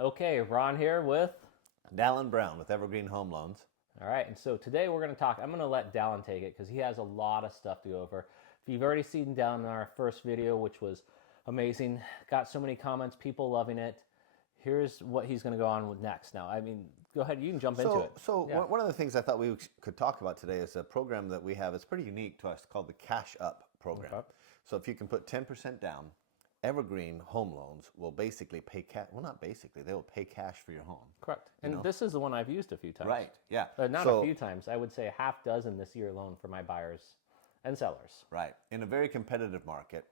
Okay, Ron here with... Dallon Brown with Evergreen Home Loans. All right, and so today we're going to talk, I'm going to let Dallon take it because he has a lot of stuff to go over. If you've already seen Dallon in our first video, which was amazing, got so many comments, people loving it, here's what he's going to go on with next. Now, I mean, go ahead, you can jump into it. One of the things I thought we could talk about today is a program that we have. It's pretty unique to us called the Cash Up program. Okay. So if you can put 10% down, Evergreen Home Loans will basically pay cash. Well, not basically, they will pay cash for your home. Correct. And this is the one I've used a few times. Right, yeah. Not a few times. I would say a half dozen this year alone for my buyers and sellers. Right. In a very competitive market,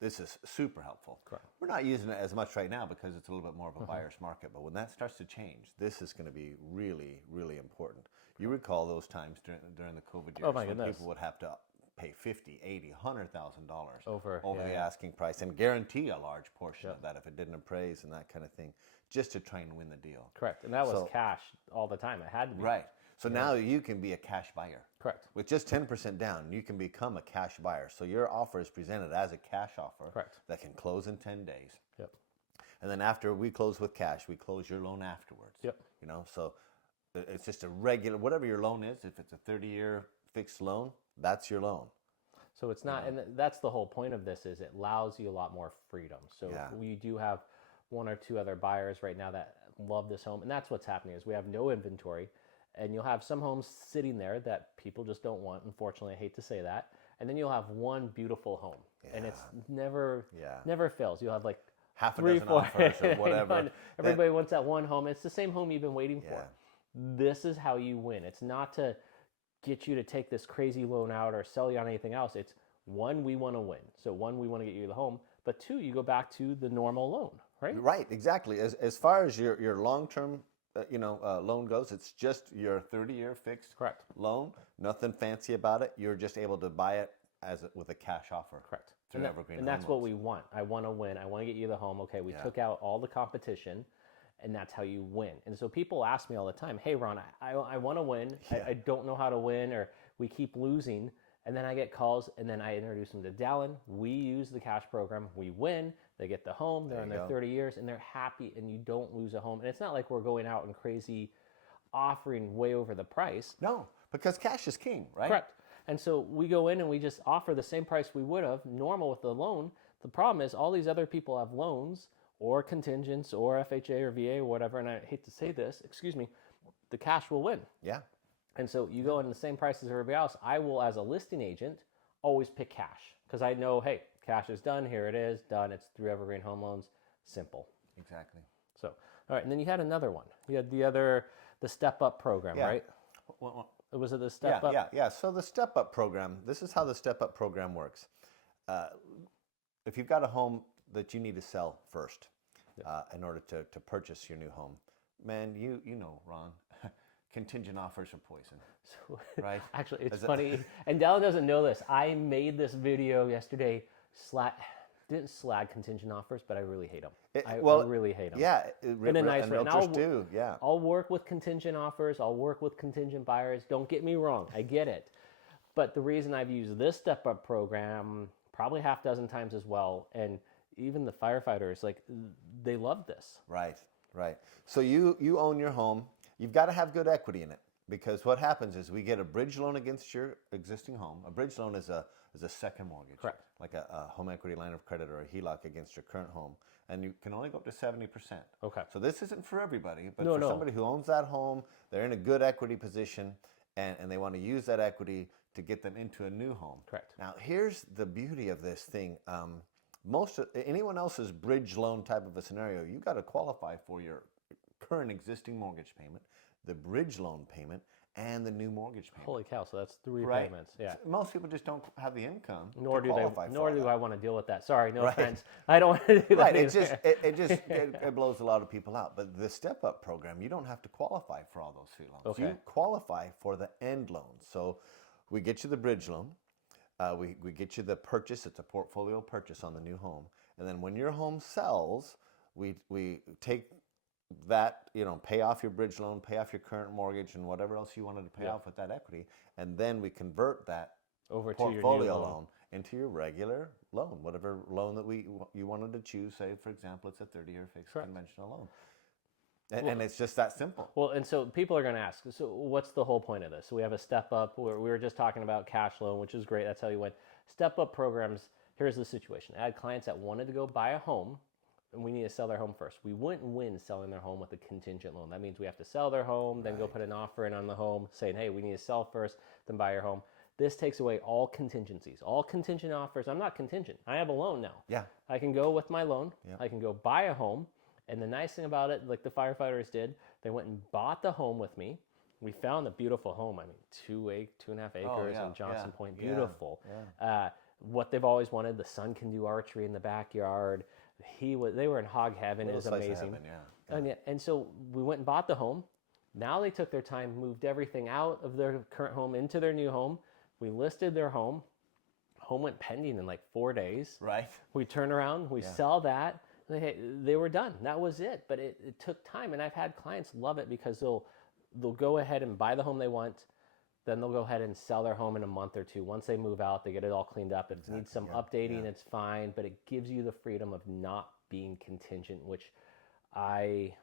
this is super helpful. Correct. We're not using it as much right now because it's a little bit more of a buyer's market, but when that starts to change, this is going to be really, really important. You recall those times during the COVID years when people would have to pay $50,000, $80,000, $100,000 over the asking price and guarantee a large portion of that if it didn't appraise and that kind of thing, just to try and win the deal. Correct. And that was cash all the time. It had to be. Right. So now you can be a cash buyer. Correct. With just 10% down, you can become a cash buyer. So your offer is presented as a cash offer. Correct. That can close in 10 days. Yep. And then after we close with cash, we close your loan afterwards. Yep. You know, so it's just a regular, whatever your loan is, if it's a 30-year fixed loan, that's your loan. So it's not, and that's the whole point of this, is it allows you a lot more freedom. So we do have one or two other buyers right now that love this home, and that's what's happening is we have no inventory, and you'll have some homes sitting there that people just don't want. Unfortunately, I hate to say that. And then you'll have one beautiful home, and it's never fails. You'll have like half a 3, dozen 4 offers or whatever. Everybody wants that one home. It's the same home you've been waiting for. This is how you win. It's not to get you to take this crazy loan out or sell you on anything else. It's one, we want to win. So one, we want to get you the home. But two, you go back to the normal loan, right? Right, exactly. As far as your long-term loan goes, it's just your 30-year fixed loan. Nothing fancy about it. You're just able to buy it with a cash offer. Correct. Evergreen and that's what we want. I want to win. I want to get you the home. Okay, we took out all the competition, and that's how you win. And so people ask me all the time, hey, Ron, I want to win. I don't know how to win, or we keep losing. And then I get calls, and then I introduce them to Dallon. We use the cash program. We win. They get the home. They're in their 30 years, and they're happy, and you don't lose a home. And it's not like we're going out and crazy offering way over the price. No, because cash is king, right? Correct. And so we go in and we just offer the same price we would have normal with the loan. The problem is all these other people have loans or contingents or FHA or VA or whatever, and I hate to say this, excuse me, the cash will win. Yeah. And so you go in the same price as everybody else. I will, as a listing agent, always pick cash because I know, hey, cash is done. Here it is, done. It's through Evergreen Home Loans. Simple. Exactly. So, all right. And then you had another one. You had the Step Up program, right? Was it the Step Up? Yeah. So the Step Up program, this is how the Step Up program works. If you've got a home that you need to sell first in order to purchase your new home, man, you know, Ron, contingent offers are poison, right? Actually, it's funny, and Dallon doesn't know this. I made this video yesterday, didn't slag contingent offers, but I really hate them. I really hate them. Yeah, in a nice way. Realtors do, yeah. I'll work with contingent offers. I'll work with contingent buyers. Don't get me wrong. I get it. But the reason I've used this Step Up program probably half dozen times as well, and even the firefighters, like, they love this. Right. So you own your home. You've got to have good equity in it, because what happens is we get a bridge loan against your existing home. A bridge loan is a second mortgage. Correct. Like a home equity line of credit or a HELOC against your current home. And you can only go up to 70%. Okay. So this isn't for everybody, but for somebody who owns that home, they're in a good equity position, and they want to use that equity to get them into a new home. Correct. Now, here's the beauty of this thing. Anyone else's bridge loan type of a scenario, you got to qualify for your current existing mortgage payment, the bridge loan payment, and the new mortgage payment. Holy cow! So that's 3 payments. Yeah. So most people just don't have the income. Nor do I want to deal with that. Sorry, no Right. offense. I don't want to do that. It blows a lot of people out. But the Step Up program, you don't have to qualify for all those 3 loans. Okay. You qualify for the end loans. So we get you the bridge loan. We get you the purchase. It's a portfolio purchase on the new home. And then when your home sells, we take that, pay off your bridge loan, pay off your current mortgage, and whatever else you wanted to pay off with that equity, and then we convert that over portfolio to your new loan into your regular loan, whatever loan that you wanted to choose. Say, for example, it's a 30-year fixed conventional loan. And it's just that simple. Well, and so people are going to ask, so what's the whole point of this? So we have a step up. We were just talking about cash loan, which is great. That's how you win. Step up programs, here's the situation. I had clients that wanted to go buy a home, and we need to sell their home first. We wouldn't win selling their home with a contingent loan. That means we have to sell their home, then go put an offer in on the home saying, hey, we need to sell first, then buy your home. This takes away all contingencies, all contingent offers. I'm not contingent. I have a loan now. Yeah. I can go with my loan. Yep. I can go buy a home. And the nice thing about it, like the firefighters did, they went and bought the home with me. We found a beautiful home. I mean, 2.5 acres in Johnson Point. Beautiful. Yeah. What they've always wanted. The son can do archery in the backyard. They were in hog heaven. It was amazing. Heaven, and so we went and bought the home. Now they took their time, moved everything out of their current home into their new home. We listed their home. Home went pending in like 4 days. Right. We turn around. We sell that. They were done. That was it. But it took time, and I've had clients love it because they'll go ahead and buy the home they want, then they'll go ahead and sell their home in a month or two. Once they move out, they get it all cleaned up. If it needs some updating, it's fine, but it gives you the freedom of not being contingent, which I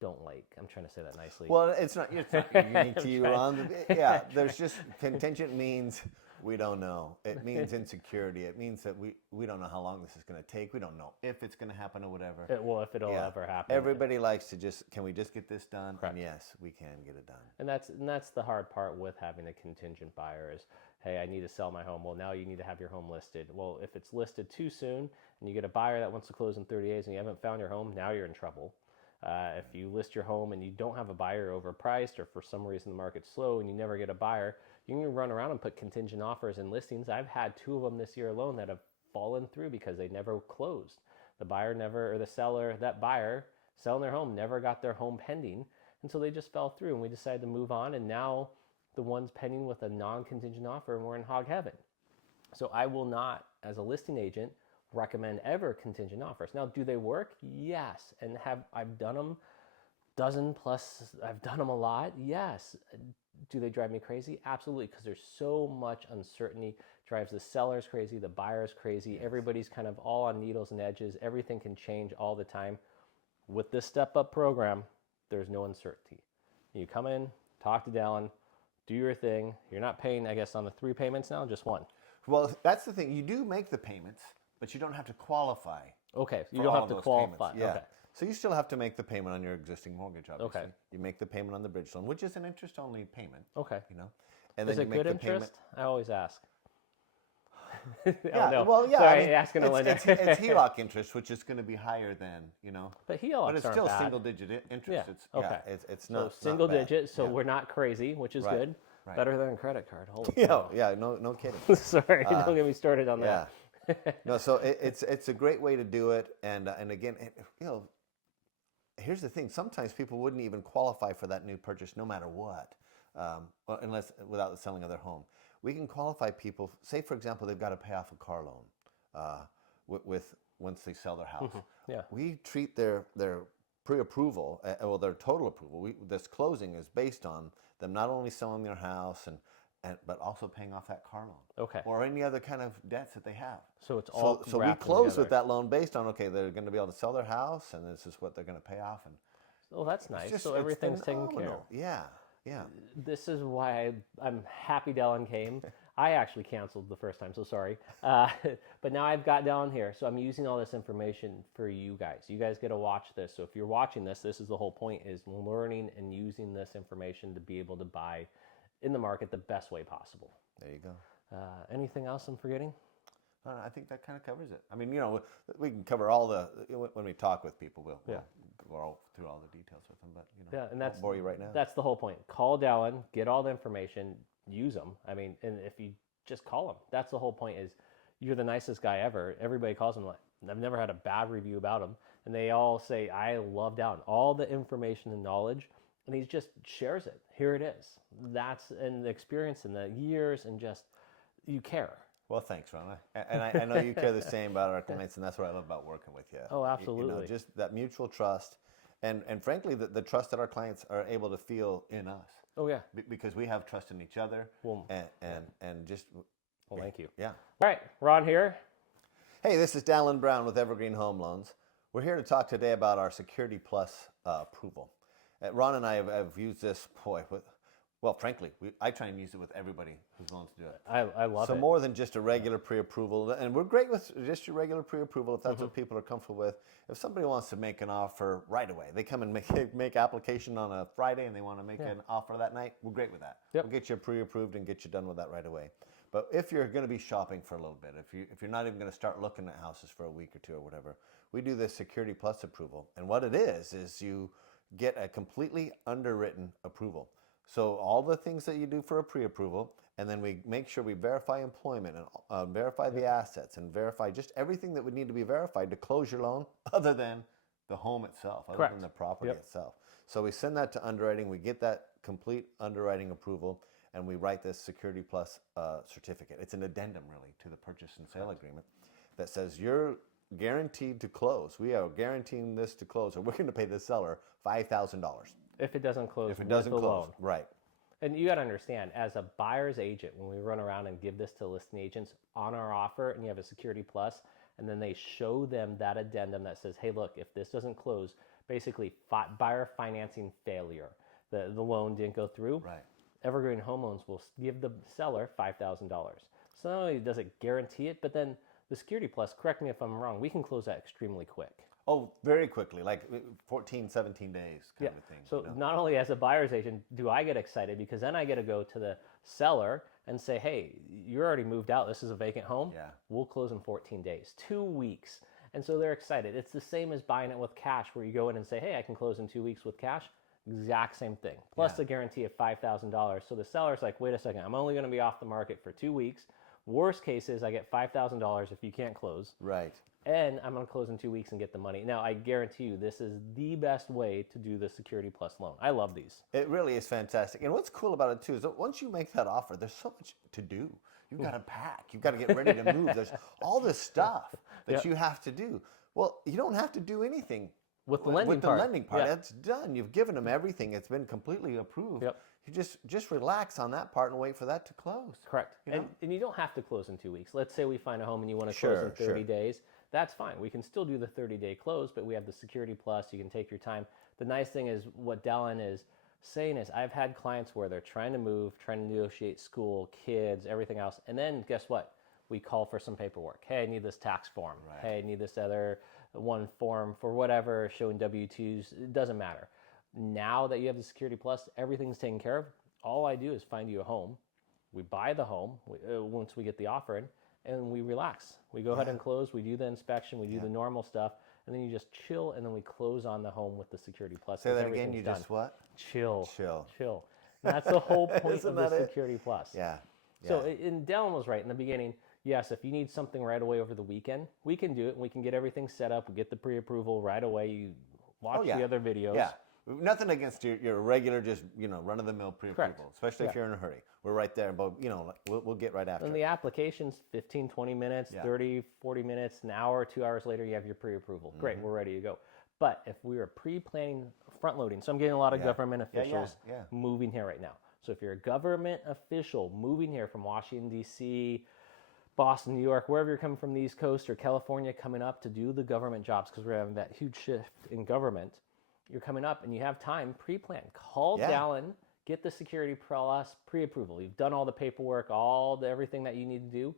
don't like. I'm trying to say that nicely. Well, it's not unique to you, Ron. Yeah, there's just contingent means we don't know. It means insecurity. It means that we don't know how long this is going to take. We don't know if it's going to happen or whatever. If it'll ever happen. Everybody likes to can we just get this done? Correct. And yes, we can get it done. And that's the hard part with having a contingent buyer is, hey, I need to sell my home. Well, now you need to have your home listed. Well, if it's listed too soon and you get a buyer that wants to close in 30 days and you haven't found your home, now you're in trouble. If you list your home and you don't have a buyer overpriced or for some reason the market's slow and you never get a buyer, you can run around and put contingent offers in listings. I've had 2 of them this year alone that have fallen through because they never closed. The buyer never, or the seller, that buyer selling their home never got their home pending. And so they just fell through and we decided to move on. And now the one's pending with a non-contingent offer and we're in hog heaven. So I will not, as a listing agent, recommend ever contingent offers. Now, do they work? Yes. And I've done them dozen plus. I've done them a lot. Yes. Do they drive me crazy? Absolutely, because there's so much uncertainty. Drives the sellers crazy, the buyers crazy. Yes. Everybody's kind of all on needles and edges. Everything can change all the time. With this step-up program, there's no uncertainty. You come in, talk to Dallon, do your thing. You're not paying, I guess, on the 3 payments now, just 1. Well, that's the thing. You do make the payments, but you don't have to qualify. Okay, you don't have to qualify. Yeah. Okay. So you still have to make the payment on your existing mortgage, obviously. Okay. You make the payment on the bridge loan, which is an interest-only payment. Okay. And is then it good interest? I always ask. Yeah. No. Well, yeah. Sorry, asking a lender. It's HELOC interest, which is going to be higher than But HELOCs But it's aren't still bad. single-digit interest. Okay. It's not single not bad. digit. So we're not crazy, which is good. Right. Better than a credit card. Holy no kidding. Sorry, don't get me started on that. No, so it's a great way to do it, and again, here's the thing: sometimes people wouldn't even qualify for that new purchase, no matter what, unless without the selling of their home. We can qualify people. Say, for example, they've got to pay off a car loan with once they sell their house. Mm-hmm. Yeah, we treat their pre-approval, their total approval. This closing is based on them not only selling their house but also paying off that car loan. Okay. Or any other kind of debts that they have. So it's all so we close with that loan based on, okay, they're going to be able to sell their house and this is what they're going to pay off. And oh, that's nice. So everything's taken care of. Yeah. This is why I'm happy Dallon came. I actually canceled the first time, so sorry. But now I've got Dallon here, so I'm using all this information for you guys. You guys get to watch this. So if you're watching this is the whole point, is learning and using this information to be able to buy in the market the best way possible. There you go. Anything else I'm forgetting? I think that kind of covers it. I mean, we can cover all when we talk with people, we'll go through all the details with them, but and that's, won't bore you right now. That's the whole point. Call Dallon, get all the information, use them. I mean, and if you just call him, that's the whole point, is you're the nicest guy ever. Everybody calls him. I've never had a bad review about him, and they all say, I love Dallon. All the information and knowledge, and he just shares it. Here it is. That's and the experience and the years, and just you care. Well, thanks, Ron. And I know you care the same about our clients, and that's what I love about working with you. Oh, absolutely. Just that mutual trust, and frankly, the trust that our clients are able to feel in us. Oh, yeah. Because we have trust in each other, well, and just Well, thank you. Yeah. All right, Ron here. Hey, this is Dallon Brown with Evergreen Home Loans. We're here to talk today about our Security Plus approval. Ron and I have used this, frankly, I try and use it with everybody who's willing to do it. I love it. So more than just a regular pre-approval, and we're great with just your regular pre-approval if that's what people are comfortable with. If somebody wants to make an offer right away, they come and make application on a Friday and they want to make an offer that night, we're great with that. We'll get you pre-approved and get you done with that right away. But if you're going to be shopping for a little bit, if you're not even going to start looking at houses for a week or two or whatever, we do this Security Plus approval. And what it is you get a completely underwritten approval. So all the things that you do for a pre-approval, and then we make sure we verify employment and verify the assets and verify just everything that would need to be verified to close your loan other than the home itself, other than the property itself. So we send that to underwriting, we get that complete underwriting approval, and we write this Security Plus certificate. It's an addendum, really, to the purchase and sale agreement that says you're guaranteed to close. We are guaranteeing this to close, or we're going to pay the seller $5,000. If it doesn't close, if it doesn't close, loan. Right. And you got to understand, as a buyer's agent, when we run around and give this to listing agents on our offer, and you have a Security Plus, and then they show them that addendum that says, hey, look, if this doesn't close, basically buyer financing failure, the loan didn't go through. Right. Evergreen Home Loans will give the seller $5,000. So not only does it guarantee it, but then the Security Plus, correct me if I'm wrong, we can close that extremely quick. Oh, very quickly, like 14, 17 days kind of thing. So not only as a buyer's agent do I get excited, because then I get to go to the seller and say, hey, you're already moved out. This is a vacant home. Yeah. We'll close in 14 days, 2 weeks. And so they're excited. It's the same as buying it with cash, where you go in and say, hey, I can close in 2 weeks with cash. Exact same thing. Plus the guarantee of $5,000. So the seller's like, wait a second, I'm only going to be off the market for 2 weeks. Worst case is I get $5,000 if you can't close. Right. And I'm going to close in 2 weeks and get the money. Now, I guarantee you, this is the best way to do the Security Plus loan. I love these. It really is fantastic. And what's cool about it, too, is that once you make that offer, there's so much to do. You've got to pack. You've got to get ready to move. There's all this stuff that you have to do. Well, you don't have to do anything. With the lending part. That's done. You've given them everything. It's been completely approved. You just relax on that part and wait for that to close. Correct. And you don't have to close in 2 weeks. Let's say we find a home and you want to close in 30 days. That's fine. We can still do the 30-day close, but we have the Security Plus. You can take your time. The nice thing is what Dallon is saying is I've had clients where they're trying to move, trying to negotiate school, kids, everything else. And then guess what? We call for some paperwork. Hey, I need this tax form. Right. Hey, I need this other one form for whatever, showing W-2s. It doesn't matter. Now that you have the Security Plus, everything's taken care of. All I do is find you a home. We buy the home once we get the offer in, and we relax. We go ahead and close. We do the inspection. We do the normal stuff, and then you just chill, and then we close on the home with the Security Plus. Say that again. You just what? Chill. And that's the whole point of the Security Plus. Yeah. So, and Dallon was right in the beginning. Yes, if you need something right away over the weekend, we can do it. We can get everything set up. We get the pre-approval right away. You watch the other videos. Yeah. Nothing against your regular, just run-of-the-mill pre-approval, especially if you're in a hurry. We're right there, but we'll get right after. And the application's 15, 20 minutes, 30, 40 minutes, an hour, 2 hours later, you have your pre-approval. Great, we're ready to go. But if we were pre-planning, front-loading, so I'm getting a lot of government officials moving here right now. So if you're a government official moving here from Washington, D.C., Boston, New York, wherever you're coming from, the East Coast or California, coming up to do the government jobs, because we're having that huge shift in government, you're coming up and you have time, pre-plan. Call Dallon, get the Security Plus pre-approval. You've done all the paperwork, everything that you need to do.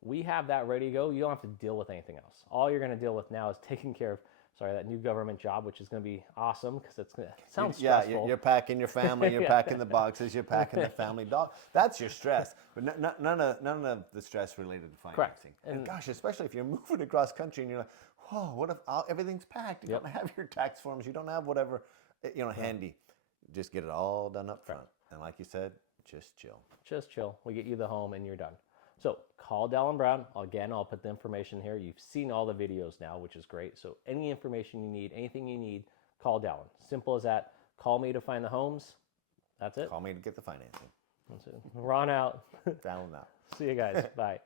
We have that ready to go. You don't have to deal with anything else. All you're going to deal with now is taking care of that new government job, which is going to be awesome, because it sounds stressful. Yeah, you're packing your family, you're packing the boxes, you're packing the family dog. That's your stress, but none of the stress related to financing. Correct. And gosh, especially if you're moving across country and you're like, whoa, what if everything's packed? You don't have your tax forms, you don't have whatever, handy. Just get it all done up front. And like you said, just chill. Just chill. We get you the home and you're done. So call Dallon Brown. Again, I'll put the information here. You've seen all the videos now, which is great. So any information you need, anything you need, call Dallon. Simple as that. Call me to find the homes. That's it. Call me to get the financing. That's it. Ron out. Dallon out. See you guys. Bye.